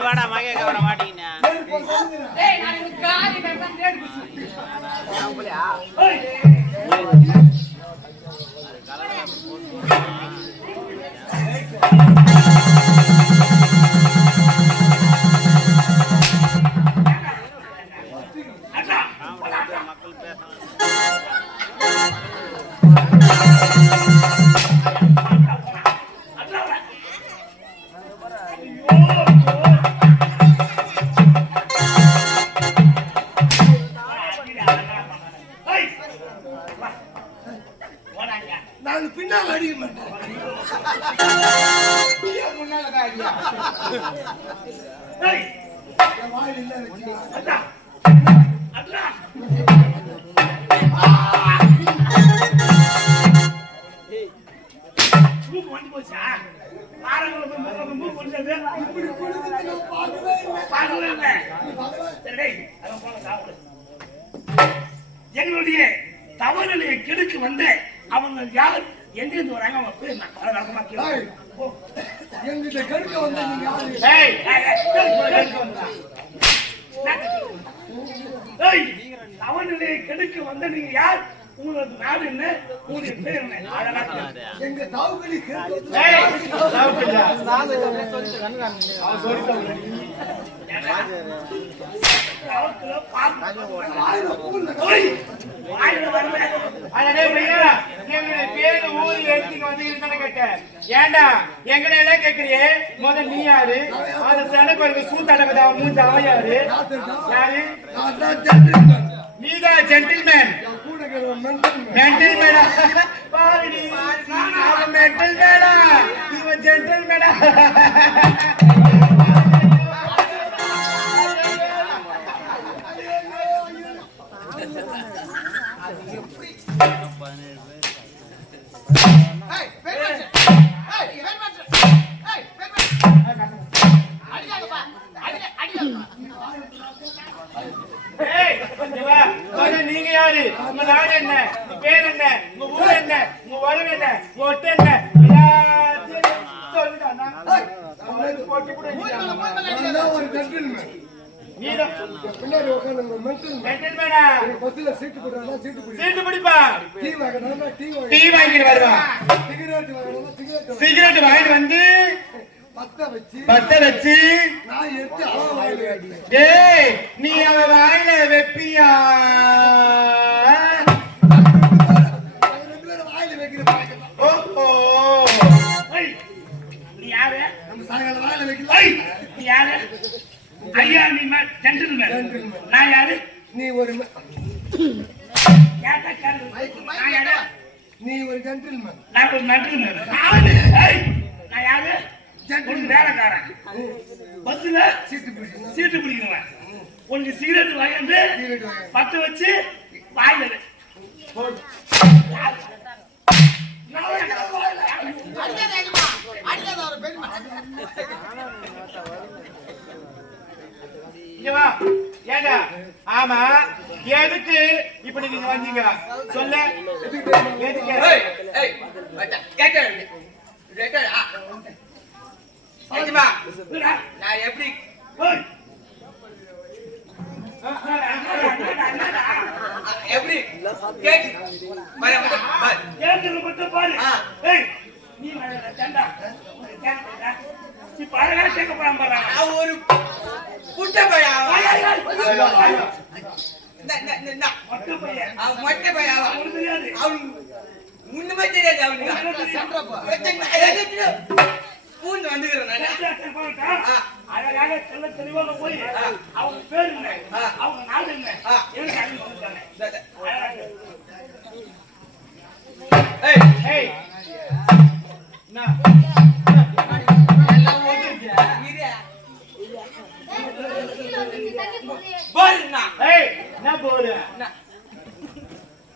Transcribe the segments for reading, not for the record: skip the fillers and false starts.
வாடா மகே கவர மாட்டீங்கன்னா பின்னால் அடிக்க மாட்டேன் வந்து போச்சா எங்களுடைய தவறுகளை கெடுக்க வந்த அவங்க யார் எங்கிருந்து வராங்க அவங்க பேர் எங்கிட்ட கெடுக்க வந்த தவறுகளை கெடுக்க வந்த நீங்க யார் உங்களுக்கு நாடு என்ன உங்களுடைய பேர் என்ன எங்க தாவுகளி ஏண்டா எங்கனையெல்லாம் கேக்குறியே முதல் நீ யாரு அந்த சனக்கு சூத்தாட மூஞ்ச அவன் யாரு யாரு நீதான் ஜென்டில்மேன் மென்டல் மேடா பாருடி அவன் மென்டல் மேடா இவன் ஜென்டில் மேடா நீங்க யாரு உங்க நாடு என்ன உங்க பேர் என்ன உங்க ஊர் என்ன உங்க வளம் என்ன உங்க ஒட்டு என்ன சீட்டு பிடிப்பா டீ வாங்கிட்டு வருவான் சிகரெட் வாங்கிட்டு வந்து பத்த வச்சு டேய் நீ அவ வாயில வெப்பியா நீ யாரு நீ யாரு ஐயா நீ ஜென்டில்மேன் நான் யாரு நீ ஒரு நீ ஒரு ஜென்டில்மேன் நான் ஒரு ஜென்டில்மேன் நான் யாரு உனக்கு வேலைக்காரன் பஸ்ல சீட்டு பிடிக்கிறவன் உனக்கு சிகரெட் வாங்கிட்டு பத்த வச்சு வாயில ஏண்டா ஆமா எதுக்கு இப்ப நீங்க வந்தீங்க சொல்ல நான் எப்படி எப்படி கேட்கறது மட்டும் பாரு நீ இப்ப அழகா கேட்க போறான் பாரு அவன் ஒரு புட்ட பையன் மொட்டை பையன் அவன் மொட்டை பையன் அவனுக்கு தெரியாது அவன் முன்னுமே தெரியாது அவனுக்கு பூந்து வந்துக்கிறேன் அழகாக செல்ல தெளிவாக போய் அவங்க பேர் என்ன அவங்க நாடு என்ன எனக்கு அறிவு வந்துட்டானே ஏய் ஏய் நான் எல்லாம் ஓடிச்சு பாருண்ணா ஏய் நான் போறேன்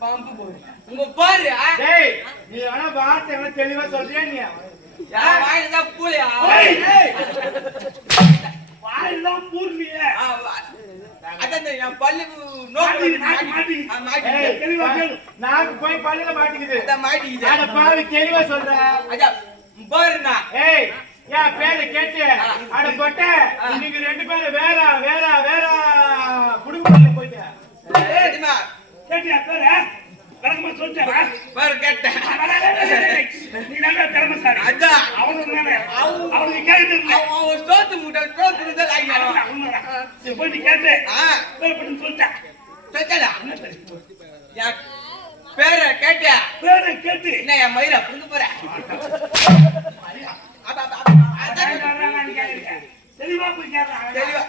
பாம்பு போடு உங்க பாரு டேய் நீ வேணா வார்த்தை எல்லாம் தெளிவா சொல்றியா நீ யார் வாயில்தான் பூலையா வாயெல்லாம் பூர்ணியே அதான் என் பல்லு நோக்கு தெளிவா கேளு நாக்கு போய் பல்லுல மாட்டிக்குது மாட்டிக்குது அட பாவி தெளிவா சொல்ற அதான் பாருண்ணா ஏய் என் பேரை கேட்டு அட பொட்ட இன்னைக்கு 2 பேரும் வேற வேற வேற குடும்பத்துல போயிட்டு கேட்டியா பேரு விளக்கமா சொல்லிட்டாரா பாரு கேட்டேன் நீ நல்லா திறமைசாலி அதான் அவனுக்கு கேட்டு அவன் சோத்து மூட்டை சோத்து உண்மைதான் நீ போய் நீ கேட்டு பேர் பட்டு சொல்லிட்டேன் சொத்தடா என் பேரை கேட்டியா பேரை கேட்டு என்ன என் மயிரா புரிந்து போற தெளிவா போய் தெளிவா.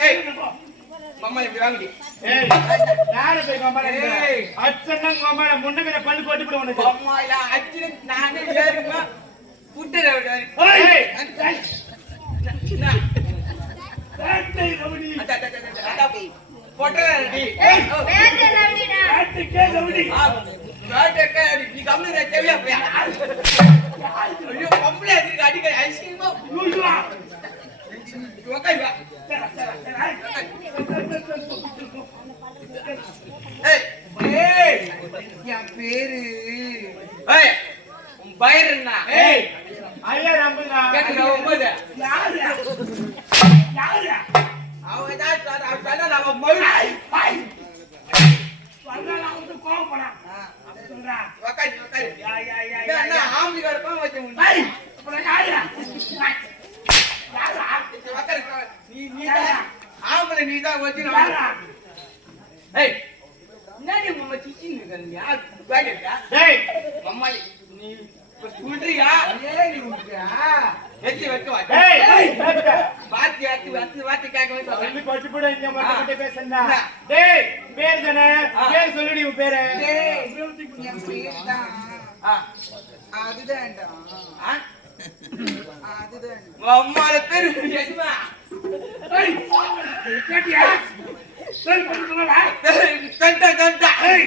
கேட்கறான் மம்மா இப்படி வாங்கடி ஏய் யாரை போய் கம்பள ஏய். அச்சன்னா கம்பள முன்னகர பல்லு போட்டு போடு உனக்கு அம்மா இல்ல அச்சின நானே ஏறுமா புட்டற ஏய் கேட்டை ரவுடி பொட்டறடி கேட்டை ரவுடி நீ கம்முனு தேவையா போயா ஐயோ கம்முனு அதுக்கு அடிக்க ஐஸ்கிரீமா யூசுவா உட்காரு வா ஏய் ஏய் என் பேரு ஏய் உன் பையர் என்ன ஏய் ஐயா ரம்புடா கேக்குறா 9 யாரு யாரு அவன் ஏதாவது சொன்னா அவன் மொழி சொல்றா வந்து கோவப்படா சொல்றா உட்காரு யா யா யா என்ன ஆம்பளியோட கோவம் வச்சு ஏய் அப்புறம் யாரு நீ ஆம்பளை நீ தான் வச்சு ஏய் என்னடி மம்மா சிச்சிங்க இருக்கீங்க பேடா டேய் மம்மாடி நீ குடுறியா ஏய் நீ குடுறியா எத்தி வைக்க வா ஏய் ஏய் பாத்தி வாத்தி கேட்க வந்து பல்லு போட்டு போடு இங்க மட்டும் பேசறடா டேய் பேர் தானே பேர் சொல்லுடி உன் பேரை டேய் என் பேர் தான் அதுதான்டா அதுதான் மம்மால பேரு எஜமா ஏய் கேட்டியா சரி பண்ணுடா தண்டா ஏய்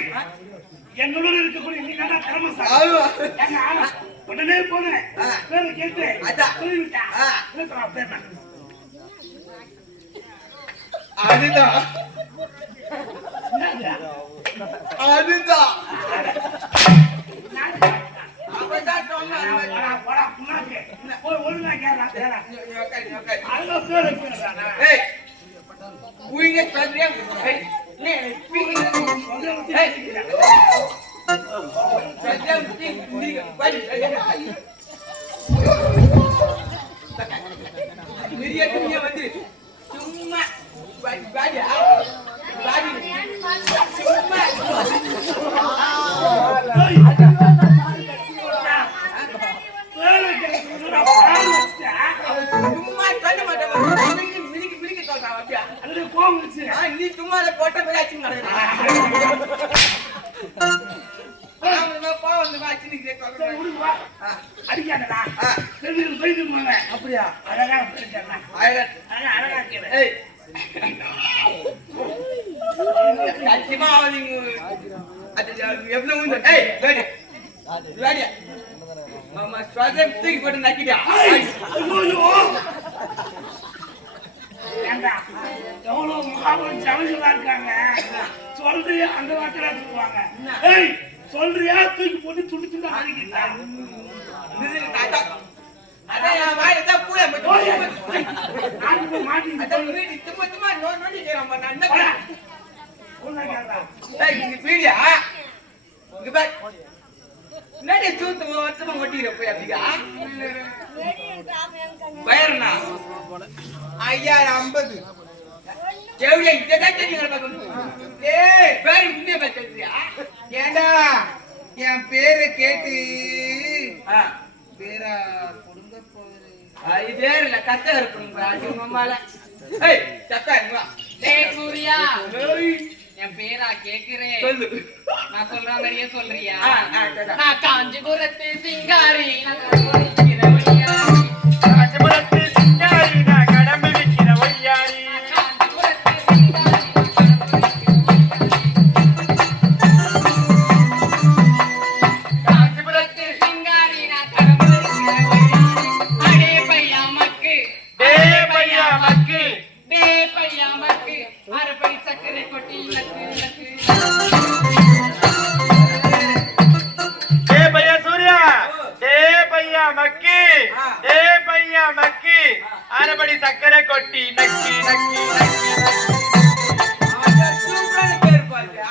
என்னோட இருக்கக்கூடிய நீ நல்லா திறமைசாலி ஆமா ஏங்க உடனே போனேன் பேரை கேட்டு அதான். சொல்லிவிட்டா பேசுறா பேர் அதுதான் அவதான் சொன்னா போடா புண்ணாக்கு போய் ஒழுங்கா கேட்கறா பேரா உட்காரு அதுல பேர் வைக்கிறானா ஏய் உயிங்க சொல்றியா ஏய் நீ ஏய் சஜ்ஜம் நீ படி மிரியட்டு நீ வந்து சும்மா பாடியா பாடி சும்மா பேரை கேட்கறா சும்மா சொல்ல மாட்டேன் மினிக்கு சொல்றான் அப்படியா அதுல கோவம் வந்துச்சு நீ சும்மா அதை போட்ட மாதிரி ஆச்சு சரி, விடுங்க வா. அடிக்காதடா செல்விகள் போயிட்டு அப்படியா அழகா போயிருக்கா அழகா இருக்கேன் ஏய் சத்தியமா அவனுங்க அது எவ்வளவு உண்டு ஏய் வேடி வேடியா மாமா ஸ்வாதம் தூக்கி போட்டு நக்கிட்டா ஏண்டா எவ்வளவு முகாபம் ஜனங்களா இருக்காங்க சொல்றியா அந்த வார்த்தை சொல்லுவாங்க ஏய் சொல்றியா தூக்கி போட்டு துண்டு துண்டு அடிக்கிட்டா அதான் என் வாயில தான் பூய நாட்டு மாட்டி அதான் வீடு சும்மா சும்மா நோண்டி செய்யறான் நான் என்ன ஒண்ணா கேட்டா ஏய் இது வீடியா இங்க பாரு முன்னாடி தூத்து வருஷமா ஒட்டிக்கிற போய் அப்படிக்கா பயர்னா 5050 செவிலியா இதான் தெரியும் ஏய் பேரு முன்னே பேசுறியா ஏண்டா என் பேரை கேட்டு பேரா கொடுங்க போகுது. அது பேர் இல்ல கத்த இருக்கும் மம்மால ஏய் சத்தா இருங்களா டேய் சூர்யா ஏய் என் பேரா கேக்குறேன் சொல்லு நான் சொல்ற மாதிரியே சொல்றியா சரி. நான் காஞ்சிபுரத்து சிங்காரி நான் கடம்பு வைக்கிற ஒய்யாரி. காஞ்சிபுரத்து சிங்காரி நான் கடம்பு வைக்கிற ஒய்யாரி. காஞ்சிபுரத்து சிங்காரி நான் கடம்பு வைக்கிற ஒய்யாரி. அடே பையா மக்கு டே பையா மக்கு டே பையா மக்கு அரைப்படி சக்கரை கொட்டி நக்கு நக்கு டே பையா சூர்யா டே பையா மக்கி டே பையா மக்கி அரைபடி சக்கரை கொட்டி நக்கி நக்கி நக்கி சூப்பரான பேர் பாத்தியா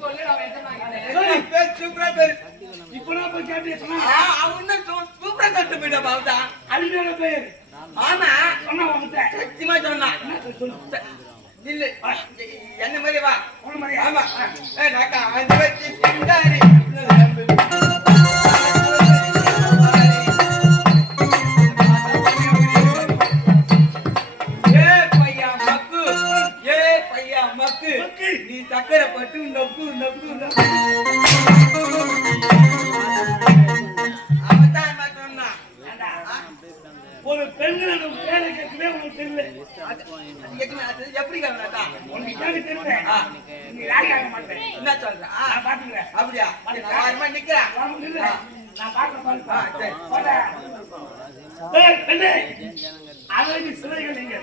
சொல்லுடா வெந்தமாகிட்டே பேர் சூப்பரா பேர் இப்ப நான் போய் கேட்டு சொன்னா அவன் சூப்பரா கட்டு போயிட்டா பாவதா அருமையான பேர் ஆமா சொன்னா உங்ககிட்ட சத்தியமா சொன்னான் இல்ல என்ன மாதிரி வா உன்ன மாதிரி ஆமா நாக்கா அது வச்சு சிங்காரி ஏ பையா மக்கு நீ சக்கரை பட்டு நொக்கு நொக்கு நொக்கு அவன் தான் என்ன சொன்னான் ஒரு பெண்களிடம் பேரை கேட்கவே உனக்கு தெரியல அது எப்படி கவனத்தா உனக்கு கேட்க தெரியல நீ யாரி ஆக மாட்டேன் என்ன சொல்ற நான் பாத்துக்கிறேன் அப்படியா நான் வாரமா நிக்கிறேன் நான் பாக்க சரி. பாருங்க பெண்ணே அதை சிலைகள் நீங்க